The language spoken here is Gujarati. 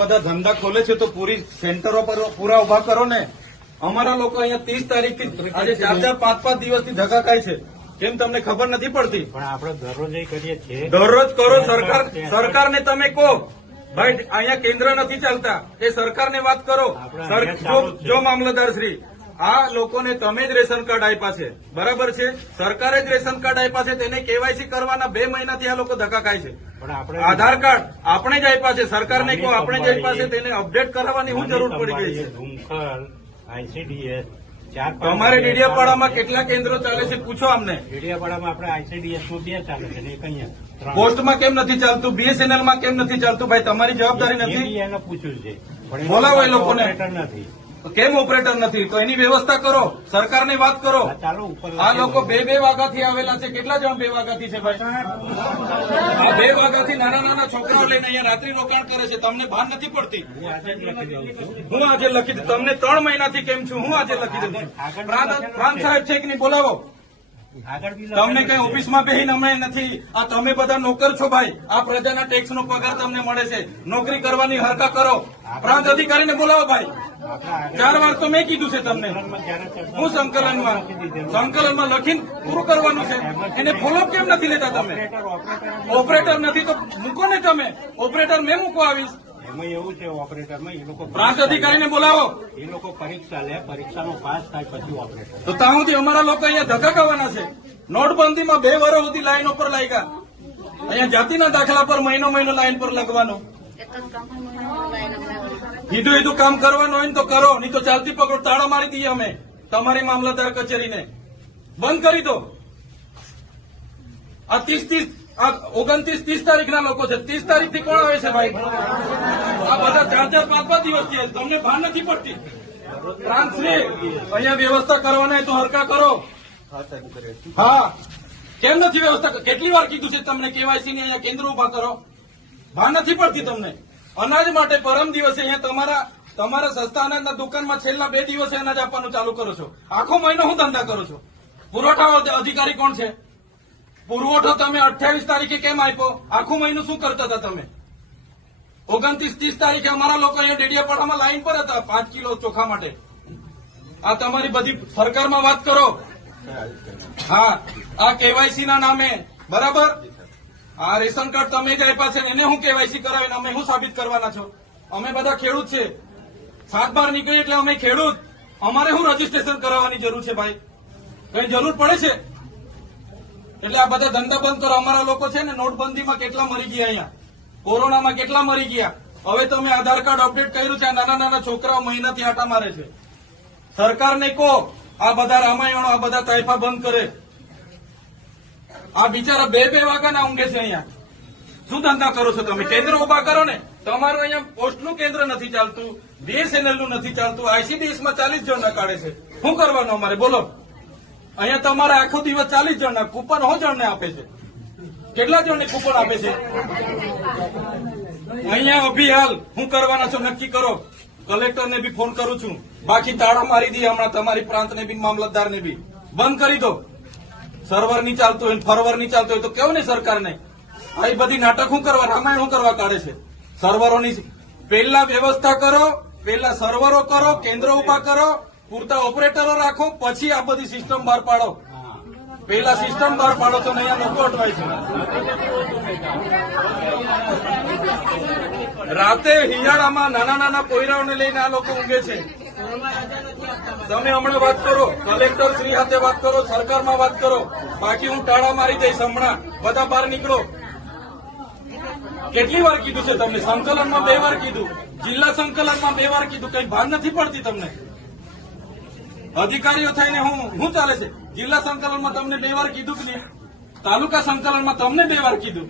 બધા ધંધા ખોલે છે તો પૂરી સેન્ટરો પર પૂરા ઉભા કરો ને। અમારા લોકો અહીંયા 30 તારીખથી આજે 4-4, 5-5 દિવસથી ધક્કા ખાય છે। કેમ તમને ખબર નથી પડતી? પણ આપણે દરરોજ કરીએ છીએ। દરરોજ કરો। સરકારને તમે કહો ભાઈ અહીંયા કેન્દ્ર નથી ચાલતા, એ સરકારને વાત કરો। જો મામલતદાર શ્રી આ લોકોને તમે જ રેશન કાર્ડ આપ્યા છે, બરાબર છે? સરકારે જ રેશન કાર્ડ આપ્યા છે, તેને કેવાયસી કરવાના 2 મહિનાથી આ લોકો ધક્કા ખાય છે। આધાર કાર્ડ આપણે જ આપ્યા છે, સરકારને કહો આપણે જ આપ્યા છે, તેને અપડેટ કરાવવાની શું જરૂર પડી ગઈ છે? ICDS તમારે ડીડીયાપાડામાં કેટલા કેન્દ્રો ચાલે છે પૂછો અમને। ડીડીયાપાડામાં આપણે ICDS માં 2 ચાલે છે ને એક અહીંયા। પોસ્ટમાં કેમ નથી ચાલતું? BSNL માં કેમ નથી ચાલતું? ભાઈ તમારી જવાબદારી નથી? એને પૂછ્યું છે, બોલાવો એ લોકોને। નથી કેમ ઓપરેટર નથી? તો એની વ્યવસ્થા કરો, સરકારને વાત કરો। ચાલો ઉપર આ લોકો 2-2 વાગ્યાથી આવેલા છે। કેટલા જણ 2 વાગ્યાથી છે ભાઈ? આ 2 વાગ્યાથી નાના છોકરાઓ લઈને અહીંયા રાત્રિ રોકાણ કરે છે, તમને ભાન નથી પડતી? હું આજે લખી દઉં તમને 3 મહિનાથી કેમ છું, હું આજે લખી દઉં છું। પ્રાંત સાહેબ છે કે નહીં? બોલાવો। તમને કઈ ઓફિસમાં બેહીને અમે નથી, આ તમે બધા નોકર છો ભાઈ। આ પ્રજાના ટેક્સનો પગાર તમને મળે છે, નોકરી કરવાની હરકા કરો। પ્રાંત અધિકારીને બોલાવો ભાઈ। 4 વાર તો મેં કીધું છે તમને। હું સંકલનમાં લખીને પૂરું કરવાનું છે, એને ફોલોઅપ કેમ નથી લેતા તમે? ઓપરેટર નથી તો મૂકો ને તમે। ઓપરેટર મેં મૂકવા આવીશ। એમાં એવું છે ઓપરેટરમાં એ લોકો પ્રાંત અધિકારીને બોલાવો। એ લોકો પરીક્ષા લે, પરીક્ષાનો પાસ થાય પછી ઓપરેટર। તો ત્યાં સુધી અમારા લોકો અહીંયા ધક્કા ખાવાના છે। નોટબંધીમાં 2 વર્ષ સુધી લાઈનો પર લાગ્યા, અહીંયા જાતિના દાખલા પર મહિનો લાઈન પર લગવાનું। કીધું કામ કરવાનું હોય ને તો કરો, નહીં તો ચાલતી પકડો તાળા મારી દઈએ અમે તમારી મામલતદાર કચેરીને। બંધ કરી દો। આ 29-30 તારીખના લોકો છે, 30 તારીખથી કોણ આવે છે ભાઈ? આ બધા 4-4, 5-5 દિવસથી તમને ભાન નથી પડતી? ટ્રાન્સફર અહીંયા વ્યવસ્થા કરવાના તો હરકા કરો। હા, કેમ નથી વ્યવસ્થા? કેટલી વાર કીધું છે તમને કેવાયસી ની અહીંયા કેન્દ્ર ઉભા કરો? ભાન નથી પડતી તમને? અનાજ માટે પરમ દિવસે અહીંયા તમારા સસ્તા અનાજના દુકાનમાં છેલ્લા 2 દિવસે અનાજ આપવાનું ચાલુ કરો છો। આખો મહિનો હું ધંધા કરો છો? પુરવઠા અધિકારી કોણ છે? પુરવઠો તમે 28 તારીખે કેમ આપ્યો? આખું મહિનું શું કરતા હતા તમે? 29-30 તારીખે અમારા લોકો અહીંયા ડેડિયાપાડામાં લાઈન પર હતા 5 કિલો ચોખા માટે। આ તમારી બધી સરકારમાં વાત કરો। હા, આ કેવાયસી ના નામે, બરાબર? આ રેશન કાર્ડ તમે જ આપ્યા છે, એને હું કેવાયસી કરાવીને અમે શું સાબિત કરવાના છો? અમે બધા ખેડૂત છે, 7 બાર નીકળી એટલે અમે ખેડૂત, અમારે શું રજીસ્ટ્રેશન કરાવવાની જરૂર છે ભાઈ? કઈ જરૂર પડે છે? એટલે આ બધા ધંધા બંધ કરો। અમારા લોકો છે ને નોટબંધીમાં કેટલા મરી ગયા, અહીંયા કોરોનામાં કેટલા મરી ગયા। હવે તમે આધાર કાર્ડ અપડેટ કર્યું છે, આ નાના છોકરાઓ મહિનાથી આટા મારે છે। સરકારને કહો આ બધા રામાયણો, આ બધા તાઇફા બંધ કરે। આ બિચારા 2-2 વાગ્યાના ઊંઘે છે અહીંયા। શું ધંધા કરો છો તમે? કેન્દ્ર ઉભા કરો ને। તમારું અહીંયા પોસ્ટનું કેન્દ્ર નથી ચાલતું, BSNL નું નથી ચાલતું, ICDS માં 40 જણના કાઢે છે। શું કરવાનું અમારે બોલો? અહીંયા તમારે આખો દિવસ 40 જણના કૂપન જણને આપે છે। કેટલા જણને કૂપન આપે છે? અહીંયા અભિહાલ શું કરવાના છો નક્કી કરો। કલેક્ટરને બી ફોન કરું છું, બાકી તાળા મારી દઈએ હમણાં તમારી પ્રાંતને બી, મામલતદારને બી બંધ કરી દો। સર્વર નહીં ચાલતું હોય, ફરવર નહીં ચાલતું હોય તો કેવું ને સરકારને? આ બધી નાટક શું કરવા, રામાયણ શું કરવા કાઢે છે? સર્વરોની પહેલા વ્યવસ્થા કરો, પહેલા સર્વરો કરો, કેન્દ્રો ઉભા કરો, પૂરતા ઓપરેટરો રાખો, પછી આ બધી સિસ્ટમ બહાર પાડો। પહેલા સિસ્ટમ બહાર પાડો તો અહીંયા લોકો અટવાય છે। રાતે હિયાળામાં નાના પોયરાઓને લઈને આ લોકો ઊંઘે છે। તમે હમણાં વાત કરો, કલેક્ટર શ્રી સાથે વાત કરો, સરકારમાં વાત કરો, બાકી હું ટાળા મારી દઈશ હમણાં। બધા બહાર નીકળો। કેટલી વાર કીધું છે તમને? સંકલનમાં 2 વાર કીધું, જિલ્લા સંકલનમાં 2 વાર કીધું, કઈ ભાન નથી પડતી તમને? અધિકારીઓ થઈને હું ચાલે છે? જિલ્લા સંકલનમાં તમને 2 વાર કીધું કે નહીં? તાલુકા સંકલનમાં તમને 2 વાર કીધું।